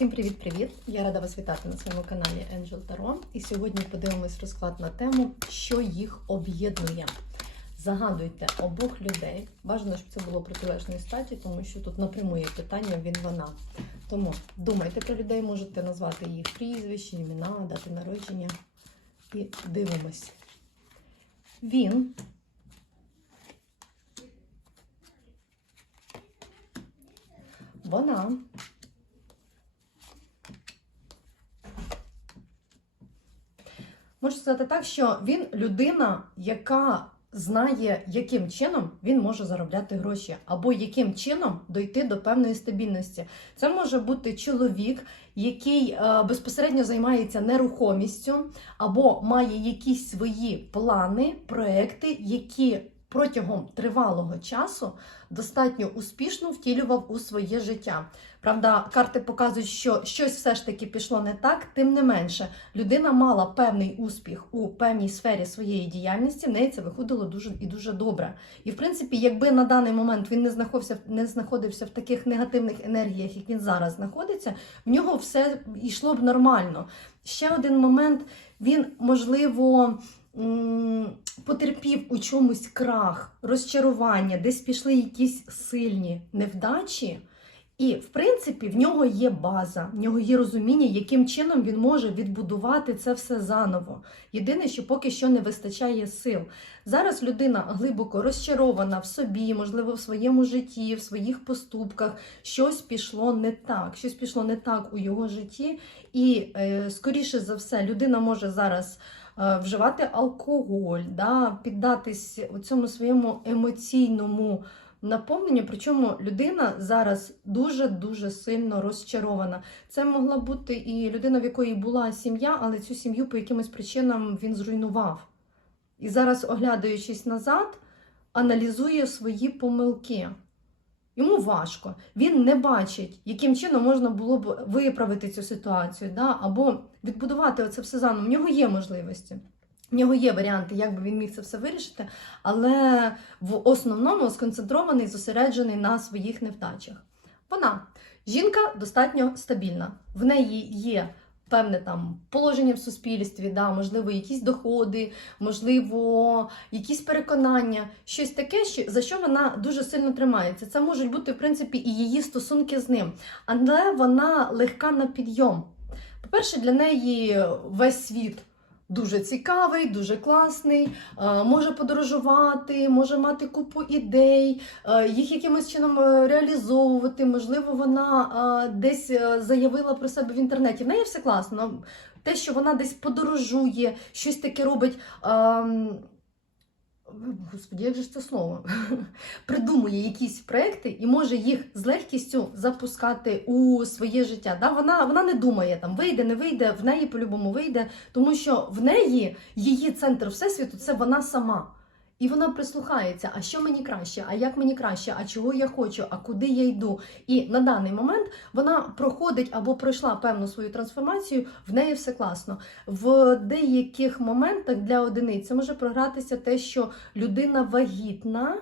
Всім привіт-привіт! Я рада вас вітати на своєму каналі Angel Tarot. І сьогодні подивимось розклад на тему, що їх об'єднує. Загадуйте обох людей. Бажано, щоб це було протилежної статі, тому що тут напряму є питання він вона. Тому думайте про людей, можете назвати їх прізвище, імена, дати народження. І дивимось. Він вона Можу сказати так, що він людина, яка знає, яким чином він може заробляти гроші, або яким чином дойти до певної стабільності. Це може бути чоловік, який е, безпосередньо займається нерухомістю, або має якісь свої плани, проекти, які протягом тривалого часу достатньо успішно втілював у своє життя. Правда, карти показують, що щось все ж таки пішло не так, тим не менше, людина мала певний успіх у певній сфері своєї діяльності, в неї це виходило дуже і дуже добре. І в принципі, якби на даний момент він не знаходився, не знаходився в таких негативних енергіях, як він зараз знаходиться, в нього все йшло б нормально. Ще один момент, він можливо. Потерпів у чомусь крах, розчарування, десь пішли якісь сильні невдачі, і, в принципі, в нього є база, в нього є розуміння, яким чином він може відбудувати це все заново. Єдине, що поки що не вистачає сил. Зараз людина глибоко розчарована в собі, можливо, в своєму житті, в своїх поступках. Щось пішло не так, щось пішло не так у його житті, і, е, скоріше за все, людина може зараз. е, Вживати алкоголь, да, піддатись цьому своєму емоційному наповнення. Причому людина зараз дуже-дуже сильно розчарована. Це могла бути і людина, в якої була сім'я, але цю сім'ю по якимось причинам він зруйнував. І зараз, оглядаючись назад, аналізує свої помилки. Йому важко. Він не бачить, яким чином можна було б виправити цю ситуацію, да? або відбудувати це все заново. В нього є можливості. В нього є варіанти, як би він міг це все вирішити, але в основному сконцентрований, зосереджений на своїх невдачах. Вона жінка достатньо стабільна. В неї є певне там положення в суспільстві, да, можливо, якісь доходи, можливо, якісь переконання, щось таке, за що вона дуже сильно тримається. Це можуть бути, в принципі, і її стосунки з ним, але вона легка на підйом. По-перше, для неї весь світ дуже цікавий, дуже класний, е, може подорожувати, може мати купу ідей, е, їх якимось чином е, реалізовувати. Можливо, вона десь заявила про себе в інтернеті. В неї все класно. Те, що вона десь подорожує, щось таке робить. Господи, як же ж це слово? Придумує якісь проекти і може їх з легкістю запускати у своє життя. Да? Вона, вона не думає, там вийде, не вийде, в неї по-любому вийде, тому що в неї її центр всесвіту це вона сама. І вона прислухається, а що мені краще, а як мені краще, а чого я хочу, а куди я йду. І на даний момент вона проходить або пройшла певну свою трансформацію, в неї все класно. В деяких моментах для одиниці може програтися те, що людина вагітна.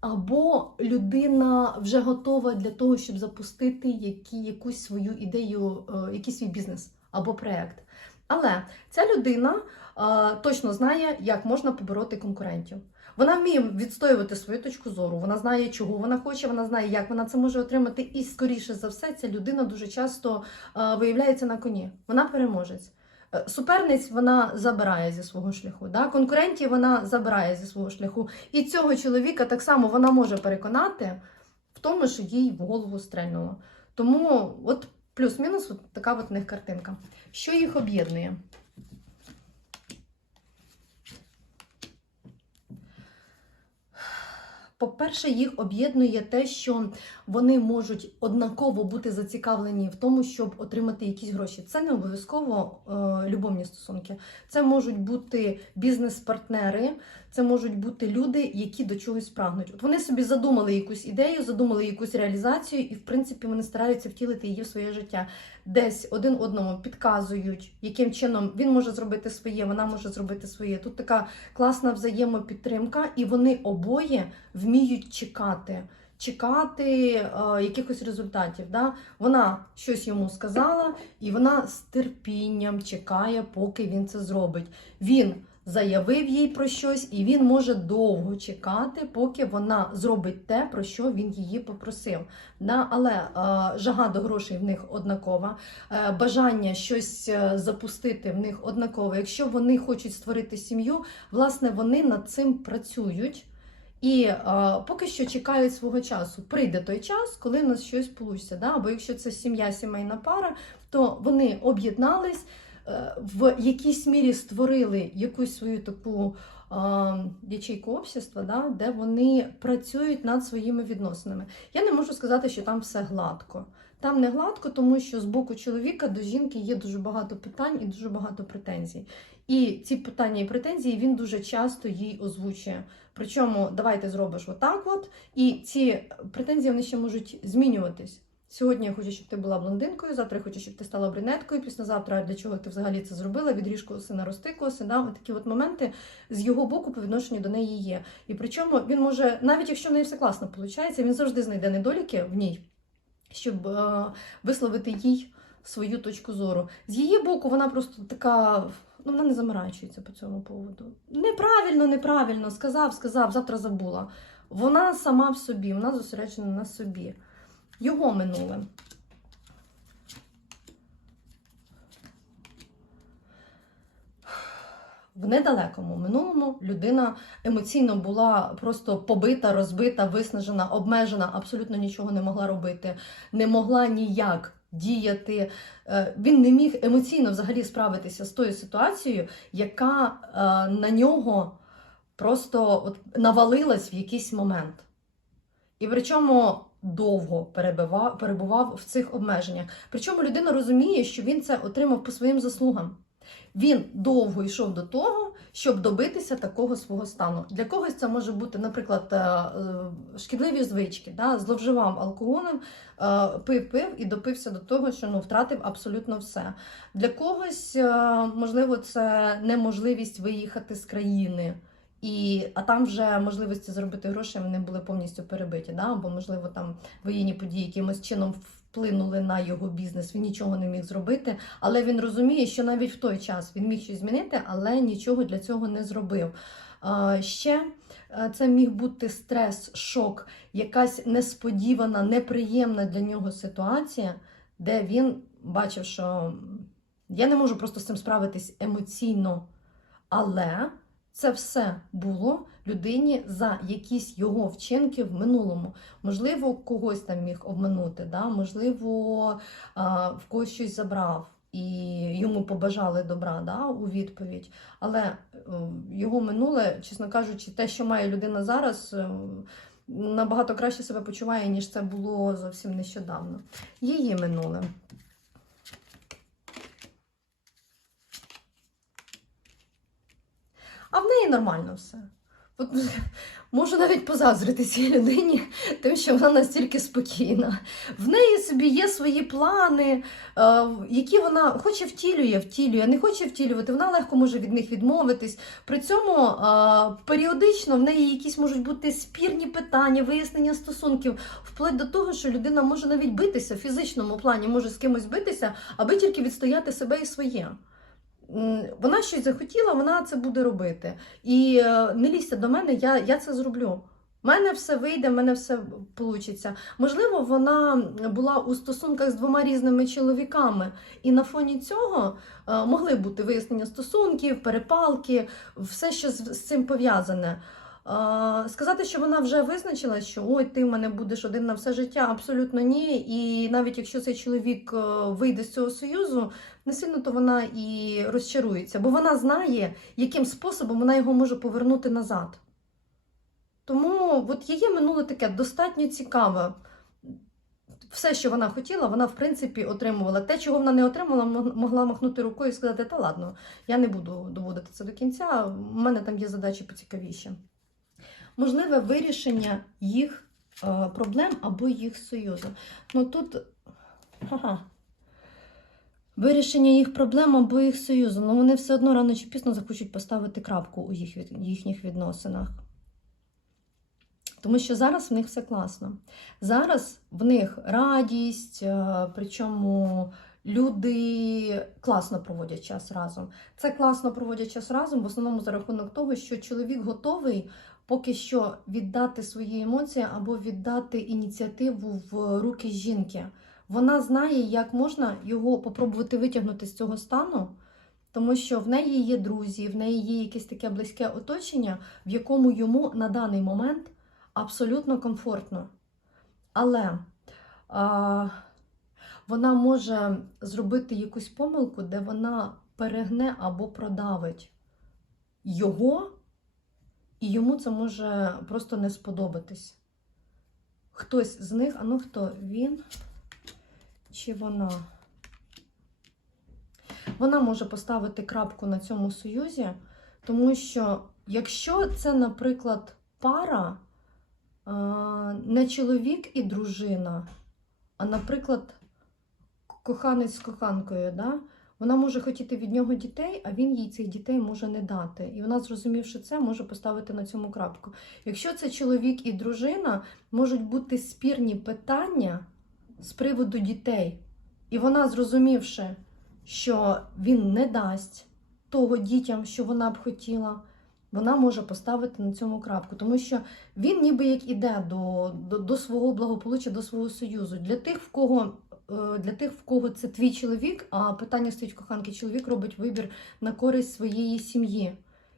Або людина вже готова для того, щоб запустити які, якусь свою ідею, е, якийсь свій бізнес або проект. Але ця людина е, точно знає, як можна побороти конкурентів. Вона вміє відстоювати свою точку зору, вона знає, чого вона хоче, вона знає, як вона це може отримати. І, скоріше за все, ця людина дуже часто е, виявляється на коні. Вона переможець. Е, Суперниць вона забирає зі свого шляху. Да? Конкурентів вона забирає зі свого шляху. І цього чоловіка так само вона може переконати в тому, що їй в голову стрельнуло. Тому, от плюс-мінус, така от в них картинка. Що їх об'єднує? По-перше, їх об'єднує те, що вони можуть однаково бути зацікавлені в тому, щоб отримати якісь гроші. Це не обов'язково е, любовні стосунки. Це можуть бути бізнес-партнери, це можуть бути люди, які до чогось прагнуть. От вони собі задумали якусь ідею, задумали якусь реалізацію, і в принципі вони стараються втілити її в своє життя. Десь один одному підказують, яким чином він може зробити своє, вона може зробити своє. Тут така класна взаємопідтримка, і вони обоє вміють чекати. чекати е, якихось результатів. Да? Вона щось йому сказала, і вона з терпінням чекає, поки він це зробить. Він заявив їй про щось, і він може довго чекати, поки вона зробить те, про що він її попросив. Да? Але е, жага до грошей в них однакова, е, бажання щось е, запустити в них однакове. Якщо вони хочуть створити сім'ю, власне, вони над цим працюють. І е, поки що чекають свого часу. Прийде той час, коли в нас щось вийде. Да? Або якщо це сім'я, сімейна пара, то вони об'єднались, в якійсь мірі створили якусь свою таку е, ячейку общества, да? де вони працюють над своїми відносинами. Я не можу сказати, що там все гладко. Там не гладко, тому що з боку чоловіка до жінки є дуже багато питань і дуже багато претензій. І ці питання і претензії він дуже часто їй озвучує. Причому давай ти зробиш отак, от і ці претензії вони ще можуть змінюватись. Сьогодні я хочу, щоб ти була блондинкою, завтра я хочу, щоб ти стала брюнеткою, післязавтра для чого ти взагалі це зробила, відріж коси, нарости коси. Да? От такі от моменти з його боку по відношенню до неї є. І причому він може, навіть якщо в неї все класно виходить, він завжди знайде недоліки в ній, щоб е, висловити їй свою точку зору. З її боку, вона просто така. Ну, вона не заморачується по цьому поводу. Неправильно, неправильно, сказав, сказав, завтра забула. Вона сама в собі, вона зосереджена на собі. Його минуле. В недалекому минулому людина емоційно була просто побита, розбита, виснажена, обмежена, абсолютно нічого не могла робити, не могла ніяк діяти. Е, Він не міг емоційно взагалі справитися з тою ситуацією, яка е, на нього просто навалилась в якийсь момент. І причому довго перебував, перебував в цих обмеженнях. Причому людина розуміє, що він це отримав по своїм заслугам. Він довго йшов до того, щоб добитися такого свого стану. Для когось це може бути, наприклад, е, е, шкідливі звички, да? зловживав алкоголем, е, пив пив і допився до того, що ну, втратив абсолютно все. Для когось, можливо, це неможливість виїхати з країни. І, а там вже можливості заробити гроші вони були повністю перебиті. Да? Або, можливо, там воєнні події якимось чином вплинули на його бізнес, він нічого не міг зробити. Але він розуміє, що навіть в той час він міг щось змінити, але нічого для цього не зробив. Ще е, це міг бути стрес, шок, якась несподівана, неприємна для нього ситуація, де він бачив, що я не можу просто з цим справитись емоційно, але це все було людині за якісь його вчинки в минулому. Можливо, когось там міг обманути, да? можливо, в когось щось забрав. І йому побажали добра да, у відповідь. Але е, його минуле, чесно кажучи, те, що має людина зараз, е, набагато краще себе почуває, ніж це було зовсім нещодавно. Її минуле. А в неї нормально все. От, можу навіть позаздрити цій людині, тим, що вона настільки спокійна. В неї собі є свої плани, е, які вона хоче втілює, втілює, не хоче втілювати, вона легко може від них відмовитись. При цьому е, періодично в неї якісь можуть бути спірні питання, вияснення стосунків, вплоть до того, що людина може навіть битися в фізичному плані, може з кимось битися, аби тільки відстояти себе і своє. Вона щось захотіла, вона це буде робити. І е, не лізьте до мене, я, я це зроблю. У мене все вийде, в мене все вийде. Можливо, вона була у стосунках з двома різними чоловіками, і на фоні цього е, могли бути вияснення стосунків, перепалки, все, що з цим пов'язане. Сказати, що вона вже визначила, що ой, ти в мене будеш один на все життя, абсолютно ні. І навіть якщо цей чоловік е, вийде з цього союзу, не сильно то вона і розчарується, бо вона знає, яким способом вона його може повернути назад. Тому от її минуле таке достатньо цікаве. Все, що вона хотіла, вона, в принципі, отримувала. Те, чого вона не отримала, могла махнути рукою і сказати, та ладно, я не буду доводити це до кінця, у мене там є задачі поцікавіші. Можливе вирішення їх е, проблем або їх союзу. Ну тут. Ага. Вирішення їх проблем або їх союзу. Ну вони все одно рано чи пізно захочуть поставити крапку у їх, їхніх відносинах. Тому що зараз в них все класно. Зараз в них радість, е, причому люди класно проводять час разом. Це класно проводять час разом, в основному за рахунок того, що чоловік готовий поки що віддати свої емоції або віддати ініціативу в руки жінки. Вона знає, як можна його попробувати витягнути з цього стану, тому що в неї є друзі, в неї є якесь таке близьке оточення, в якому йому на даний момент абсолютно комфортно. Але а, вона може зробити якусь помилку, де вона перегне або продавить його, і йому це може просто не сподобатись. Хтось з них, а ну хто він чи вона? Вона може поставити крапку на цьому союзі, тому що якщо це, наприклад, пара, не чоловік і дружина, а, наприклад, коханець з коханкою, да? Вона може хотіти від нього дітей, а він їй цих дітей може не дати. І вона, зрозумівши це, може поставити на цьому крапку. Якщо це чоловік і дружина, можуть бути спірні питання з приводу дітей. І вона, зрозумівши, що він не дасть того дітям, що вона б хотіла, вона може поставити на цьому крапку, тому що він ніби як іде до, до, до свого благополуччя, до свого союзу. Для тих, в кого для тих, в кого це твій чоловік, а питання стоїть коханки, чоловік робить вибір на користь своєї сім'ї.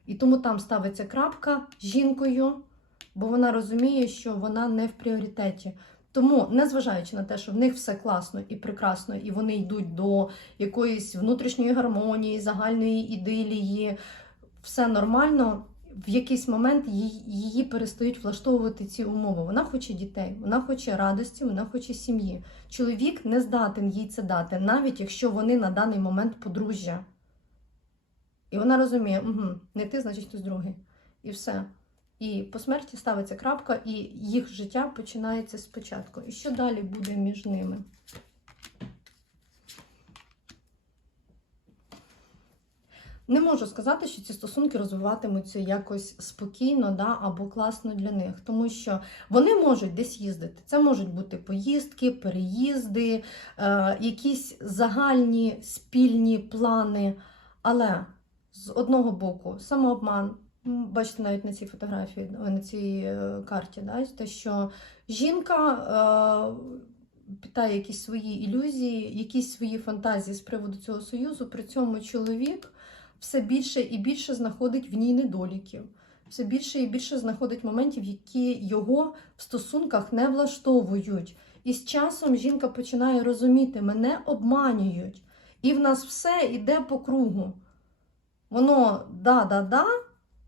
І тому там ставиться крапка жінкою, бо вона розуміє, що вона не в пріоритеті. Тому, незважаючи на те, що в них все класно і прекрасно, і вони йдуть до якоїсь внутрішньої гармонії, загальної ідилії, все нормально. В якийсь момент її, перестають влаштовувати ці умови. Вона хоче дітей, вона хоче радості, вона хоче сім'ї. Чоловік не здатен їй це дати, навіть якщо вони на даний момент подружжя. І вона розуміє, угу, не ти, значить хтось другий. І все. І по смерті ставиться крапка, і їх життя починається спочатку. І що далі буде між ними? Не можу сказати, що ці стосунки розвиватимуться якось спокійно да, або класно для них, тому що вони можуть десь їздити. Це можуть бути поїздки, переїзди, е, якісь загальні спільні плани. Але з одного боку, самообман. Бачите, навіть на цій фотографії, на цій е, карті, да, те, що жінка е, питає якісь свої ілюзії, якісь свої фантазії з приводу цього союзу. При цьому чоловік все більше і більше знаходить в ній недоліків, все більше і більше знаходить моментів, які його в стосунках не влаштовують. І з часом жінка починає розуміти, мене обманюють. І в нас все йде по кругу. Воно да-да-да,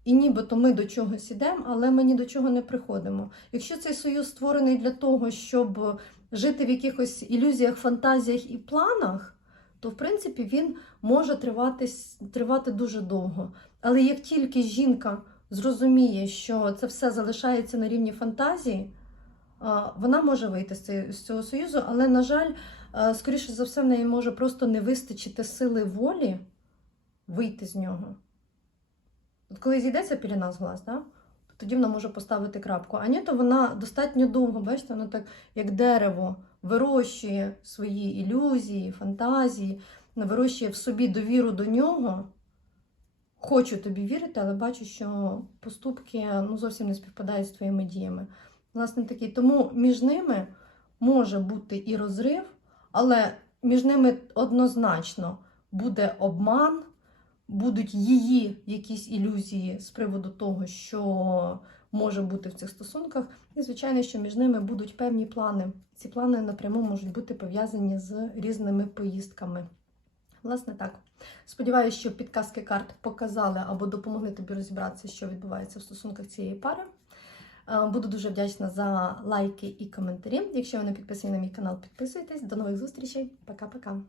і нібито ми до чогось ідемо, але ми ні до чого не приходимо. Якщо цей союз створений для того, щоб жити в якихось ілюзіях, фантазіях і планах, то в принципі він може тривати, тривати дуже довго. Але як тільки жінка зрозуміє, що це все залишається на рівні фантазії, вона може вийти з цього союзу, але, на жаль, скоріше за все, в неї може просто не вистачити сили волі вийти з нього. От коли зійдеться піліна з глаз, да? тоді вона може поставити крапку. А ні, то вона достатньо довго, бачите, вона так, як дерево, вирощує свої ілюзії, фантазії, вирощує в собі довіру до нього. Хочу тобі вірити, але бачу, що поступки ну, зовсім не співпадають з твоїми діями. Власне такі. Тому між ними може бути і розрив, але між ними однозначно буде обман, будуть її якісь ілюзії з приводу того, що може бути в цих стосунках. І, звичайно, що між ними будуть певні плани. Ці плани напряму можуть бути пов'язані з різними поїздками. Власне так. Сподіваюся, що підказки карт показали або допомогли тобі розібратися, що відбувається в стосунках цієї пари. Е, Буду дуже вдячна за лайки і коментарі. Якщо ви не підписані на мій канал, підписуйтесь. До нових зустрічей. Пока-пока.